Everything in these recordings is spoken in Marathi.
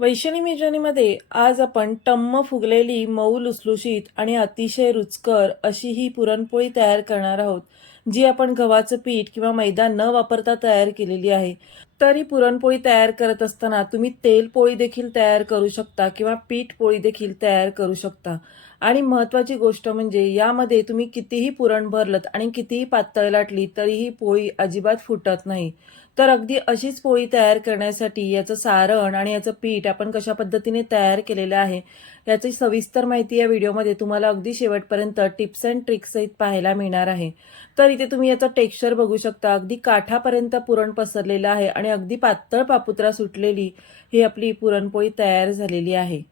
वैशनी मेजवानीमध्ये आज आपण टम्म फुगलेली मऊ लुसलुशीत आणि अतिशय रुचकर अशी ही पुरणपोळी तयार करणार आहोत जी आपण गव्हाचं पीठ किंवा मैदा न वापरता तयार केलेली आहे. तरी पुरणपोळी तयार करत असताना तुम्ही तेल पोळी देखील तयार करू शकता किंवा पीठ पोळी देखील तयार करू शकता. आणि महत्त्वाची गोष्ट म्हणजे यामध्ये तुम्ही कितीही पुरण भरलत आणि कितीही पातळ लाटली तरीही पोळी अजिबात फुटत नाही. तर अगदी अशीच पोळी तयार करण्यासाठी याचं सारण आणि याचं पीठ आपण कशा पद्धतीने तयार केलेलं आहे याची सविस्तर माहिती या व्हिडिओमध्ये तुम्हाला अगदी शेवटपर्यंत टिप्स अँड ट्रिक्स सहित पाहायला मिळणार आहे. तर इथे तुम्ही याचं टेक्स्चर बघू शकता अगदी काठापर्यंत पुरण पसरलेलं आहे आणि अगदी पातळ पापुत्रा सुटलेली ही आपली पुरणपोळी तयार झालेली आहे.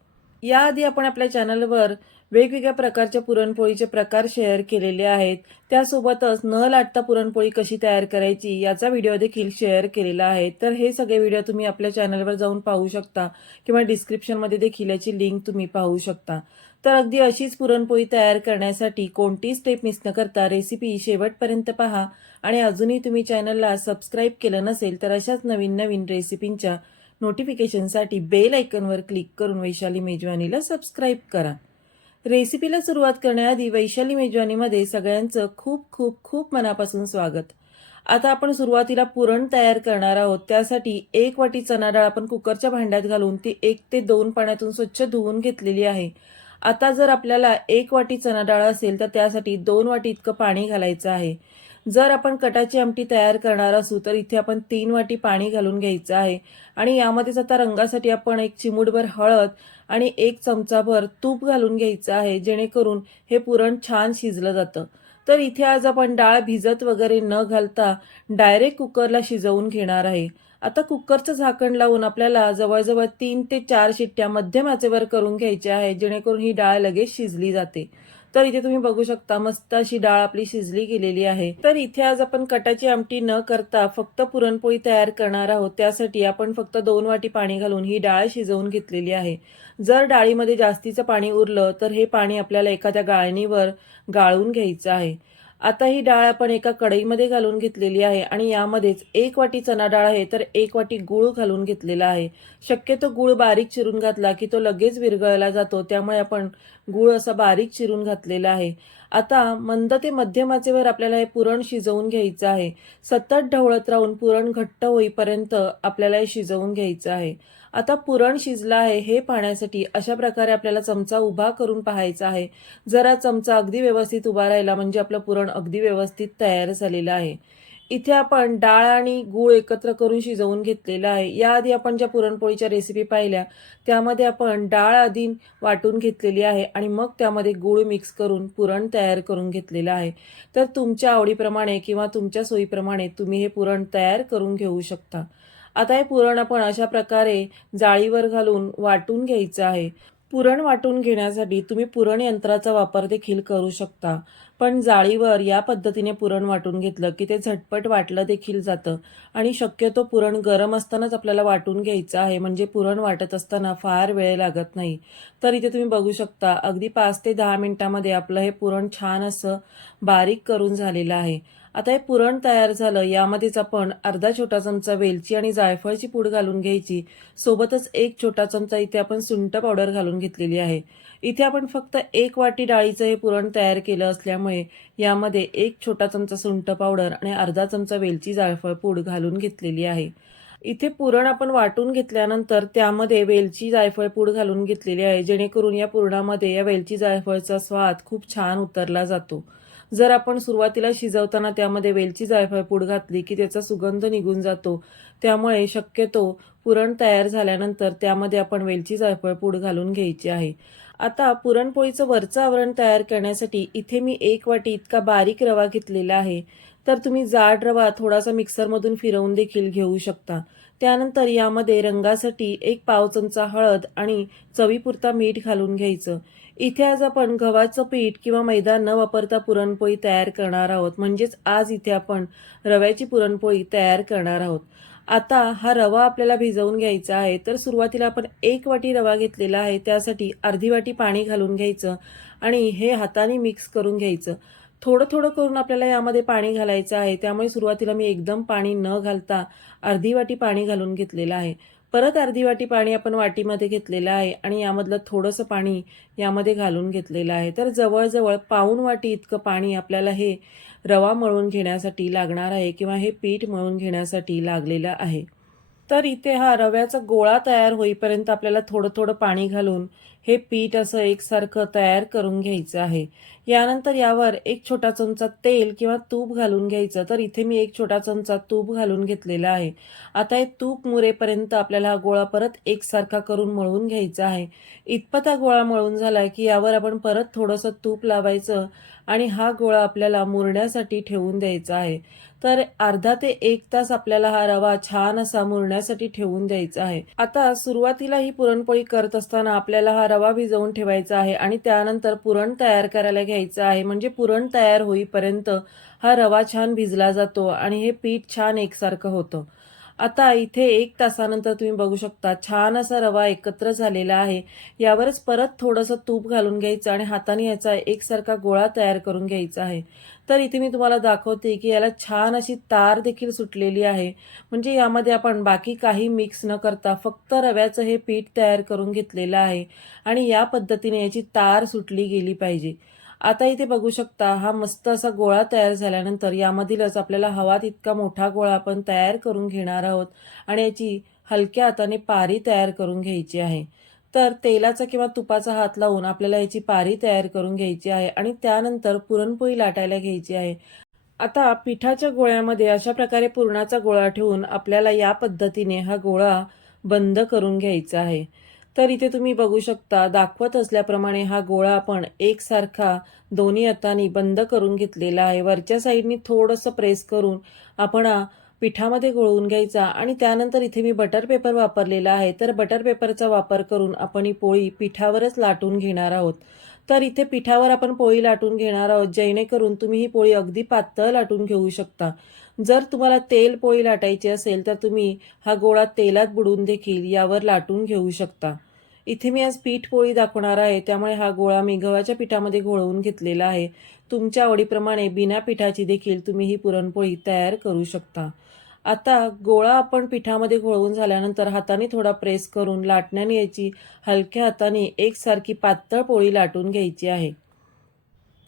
याआधी आपण आपल्या चॅनलवर वेगवेगळ्या प्रकारच्या पुरणपोळीचे प्रकार शेअर केलेले आहेत. त्यासोबतच न लाटता पुरणपोळी कशी तयार करायची याचा व्हिडिओ देखील शेअर केलेला आहे. तर हे सगळे व्हिडिओ तुम्ही आपल्या चॅनलवर जाऊन पाहू शकता किंवा डिस्क्रिप्शनमध्ये देखील याची लिंक तुम्ही पाहू शकता. तर अगदी अशीच पुरणपोळी तयार करण्यासाठी कोणती स्टेप मिस न करता रेसिपी शेवटपर्यंत पहा. आणि अजूनही तुम्ही चॅनलला सबस्क्राईब केलं नसेल तर अशाच नवीन नवीन रेसिपींच्या नोटिफिकेशनसाठी बेल आयकनवर क्लिक करून वैशाली मेजवानीला सबस्क्राईब करा. रेसिपीला सुरुवात करण्याआधी वैशाली मेजवानीमध्ये सगळ्यांचं खूप खूप खूप मनापासून स्वागत. आता आपण सुरुवातीला पुरण तयार करणार आहोत. त्यासाठी एक वाटी चणा डाळ आपण कुकरच्या भांड्यात घालून ती एक ते दोन पाण्यातून स्वच्छ धुवून घेतलेली आहे. आता जर आपल्याला एक वाटी चणा डाळ असेल तर त्यासाठी दोन वाटी इतकं पाणी घालायचं आहे. जर आपण कटाची आमटी तयार करणार असू तर इथे आपण तीन वाटी पाणी घालून घ्यायचं आहे. आणि यामध्येच आता रंगासाठी आपण एक चिमूटभर हळद आणि एक चमचाभर तूप घालून घ्यायचं आहे जेणेकरून हे पुरण छान शिजलं जातं. तर इथे आज आपण डाळ भिजत वगैरे न घालता डायरेक्ट कुकरला शिजवून घेणार आहे. आता कुकरचं झाकण लावून आपल्याला जवळजवळ तीन ते चार शिट्ट्या मध्यम आचेवर करून घ्यायच्या आहे जेणेकरून ही डाळ लगेच शिजली जाते. तर इथे तुम्ही बघू शकता मस्त अशी डाळ आपली शिजली गेलेली आहे. तर इथे आज आपण कटाची आमटी न करता फक्त पुरणपोळी तयार करणार आहोत. त्यासाठी आपण फक्त दोन वाटी पाणी घालून ही डाळ शिजवून घेतलेली आहे. जर डाळीमध्ये जास्तीचं पाणी उरलं तर हे पाणी आपल्याला एखाद्या गाळणीवर गाळून घ्यायचं आहे. आता ही डाळ आपण एका कढईमध्ये घालून घेतलेली आहे आणि यामध्येच एक वाटी चणा डाळ आहे तर एक वाटी गूळ घालून घेतलेला आहे. शक्यतो गूळ बारीक चिरून घातला की तो लगेच विरघळला जातो त्यामुळे आपण गूळ असा बारीक चिरून घातलेला आहे. आता मंद ते मध्यम आचेवर आपल्याला हे पुरण शिजवून घ्यायचं आहे. सतत ढवळत राहून पुरण घट्ट होईपर्यंत आपल्याला हे शिजवून घ्यायचं आहे. आता पुरण शिजलं आहे हे पाहण्यासाठी अशा प्रकारे आपल्याला चमचा उभा करून पाहायचा आहे. जरा चमचा अगदी व्यवस्थित उभा राहिला म्हणजे आपलं पुरण अगदी व्यवस्थित तयार झालेलं आहे. इथे आपण डाळ आणि गूळ एकत्र करून शिजवून घेतलेलं आहे. याआधी आपण ज्या पुरणपोळीच्या रेसिपी पाहिल्या त्यामध्ये आपण डाळ आधी वाटून घेतलेली आहे आणि मग त्यामध्ये गूळ मिक्स करून पुरण तयार करून घेतलेलं आहे. तर तुमच्या आवडीप्रमाणे किंवा तुमच्या सोयीप्रमाणे तुम्ही हे पुरण तयार करून घेऊ शकता. आता हे पुरण आपण अशा प्रकारे जाळीवर घालून वाटून घ्यायचं आहे. पुरण वाटून घेण्यासाठी तुम्ही पुरण यंत्राचा वापर देखील करू शकता. पण जाळीवर या पद्धतीने पुरण वाटून घेतलं की ते झटपट वाटलं देखील जातं. आणि शक्यतो पुरण गरम असतानाच आपल्याला वाटून घ्यायचं आहे. म्हणजे पुरण वाटत असताना फार वेळ लागत नाही. तर इथे तुम्ही बघू शकता अगदी पाच ते दहा मिनिटामध्ये आपलं हे पुरण छान असं बारीक करून झालेलं आहे. आता हे पुरण तयार झालं. यामध्येच आपण अर्धा छोटा चमचा वेलची आणि जायफळची पूड घालून घ्यायची. सोबतच एक छोटा चमचा इथे आपण सुंठ पावडर घालून घेतलेली आहे. इथे आपण फक्त एक वाटी डाळीचं हे पुरण तयार केलं असल्यामुळे यामध्ये एक छोटा चमचा सुंट पावडर आणि अर्धा चमचा वेलची जायफळ पूड घालून घेतलेली आहे. इथे पुरण आपण वाटून घेतल्यानंतर त्यामध्ये वेलची जायफळ पूड घालून घेतलेली आहे. जेणेकरून या पुरणामध्ये या वेलची जायफळचा स्वाद खूप छान उतरला जातो. जर आपण सुरुवातीला शिजवताना त्यामध्ये वेलची जायफळ पूड घातली की त्याचा सुगंध निघून जातो त्यामुळे शक्यतो पुरण तयार झाल्यानंतर त्यामध्ये आपण वेलची जायफळ पूड घालून घ्यायची आहे. आता पुरणपोळीचं वरचं आवरण तयार करण्यासाठी इथे मी एक वाटी इतका बारीक रवा घेतलेला आहे. तर तुम्ही जाड रवा थोडासा मिक्सरमधून फिरवून देखील घेऊ शकता. त्यानंतर यामध्ये रंगासाठी एक पाव चमचा हळद आणि चवीपुरता मीठ घालून घ्यायचं. इथे आज आपण गव्हाचं पीठ किंवा मैदा न वापरता पुरणपोळी तयार करणार आहोत. म्हणजेच आज इथे आपण रव्याची पुरणपोळी तयार करणार आहोत. आता हा रवा आपल्याला भिजवून घ्यायचा आहे तर सुरुवातीला आपण एक वाटी रवा घेतलेला आहे. त्यासाठी अर्धी वाटी पाणी घालून घ्यायचं आणि हे हाताने मिक्स करून घ्यायचं. थोडं थोडं करून आपल्याला यामध्ये पाणी घालायचं आहे. त्यामुळे सुरुवातीला मी एकदम पाणी न घालता अर्धी वाटी पाणी घालून घेतलेलं आहे. परत अर्धी वाटी पाणी आपण वाटीमध्ये घेतलेलं आहे आणि यामधलं थोडंसं पाणी यामध्ये घालून घेतलेलं आहे. तर जवळजवळ पाऊण वाटी इतकं पाणी आपल्याला हे रवा मळून घेण्यासाठी लागणार आहे किंवा हे पीठ मळून घेण्यासाठी लागलेलं आहे. तर इथे हा रव्याचा गोळा तयार होईपर्यंत आपल्याला थोडं थोडं पाणी घालून हे पीठ असं एकसारखं तयार करून घ्यायचं आहे. यानंतर यावर एक छोटा चमचा तेल किंवा तूप घालून घ्यायचं. तर इथे मी एक छोटा चमचा तूप घालून घेतलेला आहे. आता हे तूप मुरेपर्यंत आपल्याला हा गोळा परत एकसारखा करून मळून घ्यायचा आहे. इतपत हा गोळा मळून झाला की यावर आपण परत थोडंसं तूप लावायचं आणि हा गोळा आपल्याला मुरण्यासाठी ठेवून द्यायचा आहे. तर अर्धा ते एक तास आपल्याला हा रवा छान असा मुरण्यासाठी ठेवून द्यायचा आहे. आता सुरुवातीला ही पुरणपोळी करत असताना आपल्याला हा रवा भिजवून ठेवायचा आहे आणि त्यानंतर पुरण तयार करायला घ्यायचं आहे. म्हणजे पुरण तयार होईपर्यंत हा रवा छान भिजला जातो आणि हे पीठ छान एकसारखं होतं. आता इथे एक तासानंतर तुम्ही बघू शकता छान असा रवा एकत्र झालेला आहे. यावरच परत थोडंसं तूप घालून घ्यायचं आणि हाताने याचा एकसारखा गोळा तयार करून घ्यायचा आहे. तर इथे मी तुम्हाला दाखवते की याला छान अशी तार देखील सुटलेली आहे. म्हणजे यामध्ये आपण बाकी काही मिक्स न करता फक्त रव्याचं हे पीठ तयार करून घेतलेलं आहे. आणि या पद्धतीने याची तार सुटली गेली पाहिजे. आता इथे बघू शकता हा मस्त असा गोळा तयार झाल्यानंतर यामधीलच आपल्याला हवा तितका मोठा गोळा आपण तयार करून घेणार आहोत आणि याची हलक्या हाताने पारी तयार करून घ्यायची आहे. तर तेलाचा किंवा तुपाचा हात लावून आपल्याला याची पारी तयार करून घ्यायची आहे आणि त्यानंतर पुरणपोळी लाटायला घ्यायची आहे. आता पिठाच्या गोळ्यामध्ये अशा प्रकारे पुरणाचा गोळा ठेवून आपल्याला या पद्धतीने हा गोळा बंद करून घ्यायचा आहे. तर इथे तुम्ही बघू शकता दाखवत असल्याप्रमाणे हा गोळा आपण एकसारखा दोन्ही हातांनी बंद करून घेतलेला आहे. वरच्या साईडनी थोडंसं प्रेस करून आपण हा पिठामध्ये गोळवून घ्यायचा आणि त्यानंतर इथे मी बटर पेपर वापरलेला आहे. तर बटर पेपरचा वापर करून आपण ही पोळी पिठावरच लाटून घेणार आहोत. तर इथे पिठावर आपण पोळी लाटून घेणार आहोत जेणेकरून तुम्ही ही पोळी अगदी पातळ लाटून घेऊ शकता. जर तुम्हाला तेल पोळी लाटायची असेल तर तुम्ही हा गोळा तेलात बुडून देखील यावर लाटून घेऊ शकता. इथे मी आज पीठ पोळी दाखवणार आहे. त्यामुळे हा गोळा मी गव्हाच्या पिठामध्ये घोळवून घेतलेला आहे. तुमच्या आवडीप्रमाणे बिना पिठाची देखील तुम्ही ही पुरणपोळी तयार करू शकता. आता गोळा आपण पिठामध्ये घोळवून झाल्यानंतर हाताने थोडा प्रेस करून लाटण्याने याची हलक्या हाताने एकसारखी पातळ पोळी लाटून घ्यायची आहे.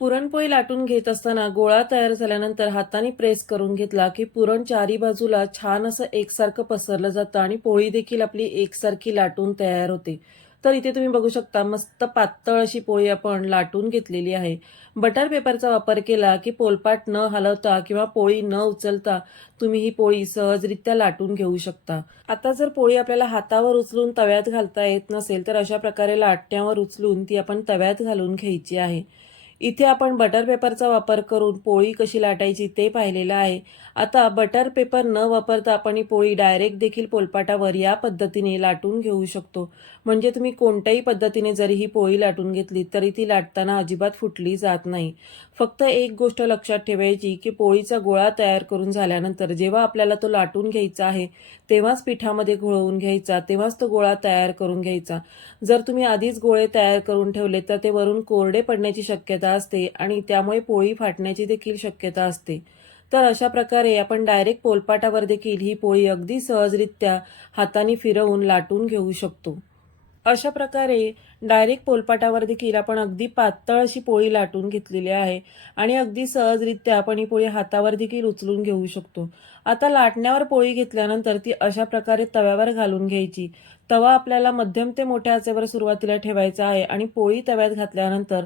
पुरणपोळी लाटून घेत असताना गोळा तयार झाल्यानंतर हाताने प्रेस करून घेतला की पुरण चारी बाजूला छान असं एकसारखं पसरलं जातं आणि पोळी देखील आपली एकसारखी लाटून तयार होते. तर इथे तुम्ही बघू शकता मस्त पातळ अशी पोळी आपण लाटून घेतलेली आहे. बटर पेपरचा वापर केला की पोलपाट न हलवता किंवा पोळी न उचलता तुम्ही ही पोळी सहजरित्या लाटून घेऊ शकता. आता जर पोळी आपल्याला हातावर उचलून तव्यात घालता येत नसेल तर अशा प्रकारे लाटण्यावर उचलून ती आपण तव्यात घालून घ्यायची आहे. इथे आपण बटर पेपरचा वापर करून पोळी कशी लाटायची ते पाहिलेलं आहे. आता बटर पेपर न वापरता आपण ही पोळी डायरेक्ट देखील पोलपाटावर या पद्धतीने लाटून घेऊ शकतो. म्हणजे तुम्ही कोणत्याही पद्धतीने जरी ही पोळी लाटून घेतली तरी ती लाटताना अजिबात फुटली जात नाही. फक्त एक गोष्ट लक्षात ठेवायची की पोळीचा गोळा तयार करून झाल्यानंतर जेव्हा आपल्याला तो लाटून घ्यायचा आहे तेव्हाच पिठामध्ये घोळवून घ्यायचा तेव्हाच तो गोळा तयार करून घ्यायचा. जर तुम्ही आधीच गोळे तयार करून ठेवले तर ते वरून कोरडे पडण्याची शक्यता असते आणि त्यामुळे पोळी फाटण्याची देखील शक्यता असते. तर अशा प्रकारे आपण डायरेक्ट पोलपाटावर देखील ही पोळी अगदी सहजरित्या हाताने फिरवून लाटून घेऊ शकतो. अशा प्रकारे डायरेक्ट पोलपाटावर देखील आपण अगदी पातळ अशी पोळी लाटून घेतलेली आहे. आणि अगदी सहजरित्या आपण ही पोळी हातावर देखील उचलून घेऊ शकतो. आता लाटण्यावर पोळी घेतल्यानंतर ती अशा प्रकारे तव्यावर घालून घ्यायची. तवा आपल्याला मध्यम ते मोठ्या आचेवर सुरुवातीला ठेवायचा आहे आणि पोळी तव्यात घातल्यानंतर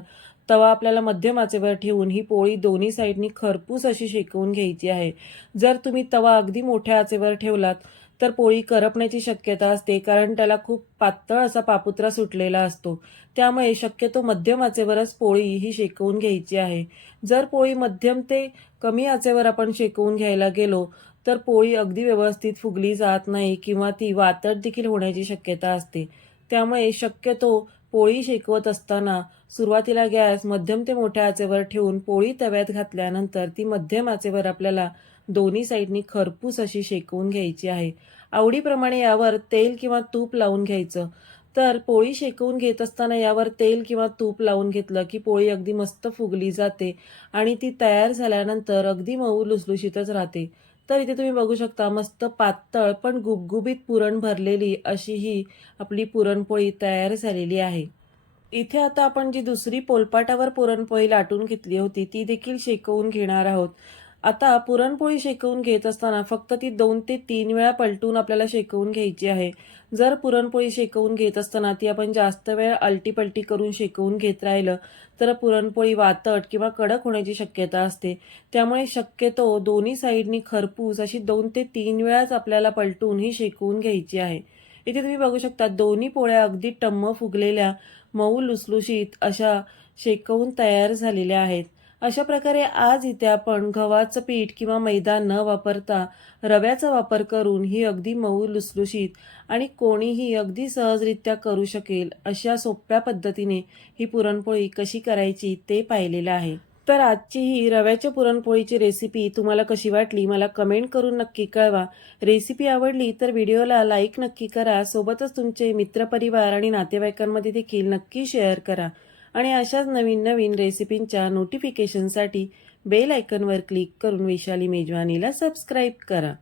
तवा आपल्याला मध्यम आचेवर ठेवून ही पोळी दोन्ही साईडनी खरपूस अशी शेकवून घ्यायची आहे. जर तुम्ही तवा अगदी मोठ्या आचेवर ठेवलात तर पोळी करपण्याची शक्यता असते कारण त्याला खूप पातळ असा पापुत्रा सुटलेला असतो. त्यामुळे शक्यतो मध्यम आचेवरच पोळी ही शेकवून घ्यायची आहे. जर पोळी मध्यम ते कमी आचेवर आपण शेकवून घ्यायला गेलो तर पोळी अगदी व्यवस्थित फुगली जात नाही किंवा ती वातट देखील होण्याची शक्यता असते. त्यामुळे शक्यतो पोळी शेकवत असताना सुरुवातीला गॅस मध्यम ते मोठ्या आचेवर ठेवून पोळी तव्यात घातल्यानंतर ती मध्यम आचेवर आपल्याला दोन्ही साईडनी खरपूस अशी शेकवून घ्यायची आहे. आवडीप्रमाणे यावर तेल किंवा तूप लावून घ्यायचं. तर पोळी शेकवून घेत असताना यावर तेल किंवा तूप लावून घेतलं की पोळी अगदी मस्त फुगली जाते आणि ती तयार झाल्यानंतर अगदी मऊ लुसलुशीतच राहते. तर इथे तुम्ही बघू शकता मस्त पातळ पण गुबगुबीत पुरण भरलेली अशी ही आपली पुरणपोळी तयार झालेली आहे. इथे आता आपण जी दुसरी पोलपाटावर पुरणपोळी लाटून घेतली होती ती देखील शेकवून घेणार आहोत. आता पुरणपोळी शेकवून घेत असताना फक्त ती दोन ते तीन वेळा पलटून आपल्याला शेकवून घ्यायची आहे. जर पुरणपोळी शेकवून घेत असताना ती आपण जास्त वेळ अलटीपलटी करून शेकवून घेत राहिलं तर पुरणपोळी वातट किंवा कडक होण्याची शक्यता असते. त्यामुळे शक्यतो दोन्ही साईडनी खरपूस अशी दोन ते तीन वेळाच आपल्याला पलटून ही शेकवून घ्यायची आहे. इथे तुम्ही बघू शकता दोन्ही पोळ्या अगदी टम्म फुगलेल्या मऊ लुसलुशीत अशा शेकवून तयार झालेल्या आहेत. अशा प्रकारे आज इथे आपण गव्हाचं पीठ किंवा मैदा न वापरता रव्याचा वापर करून ही अगदी मऊ लुसलुशीत आणि कोणीही अगदी सहजरित्या करू शकेल अशा सोप्या पद्धतीने ही पुरणपोळी कशी करायची ते पाहिलेलं आहे. तर आजची ही रव्याच्या पुरणपोळीची रेसिपी तुम्हाला कशी वाटली मला कमेंट करून नक्की कळवा. रेसिपी आवडली तर व्हिडिओला लाईक नक्की करा. सोबतच तुमचे मित्रपरिवार आणि नातेवाईकांमध्ये देखील नक्की शेअर करा. आणि अशाच नवीन नवीन रेसिपींच्या नोटिफिकेशनसाठी बेल आयकनवर क्लिक करून वैशाली मेजवानीला सबस्क्राईब करा.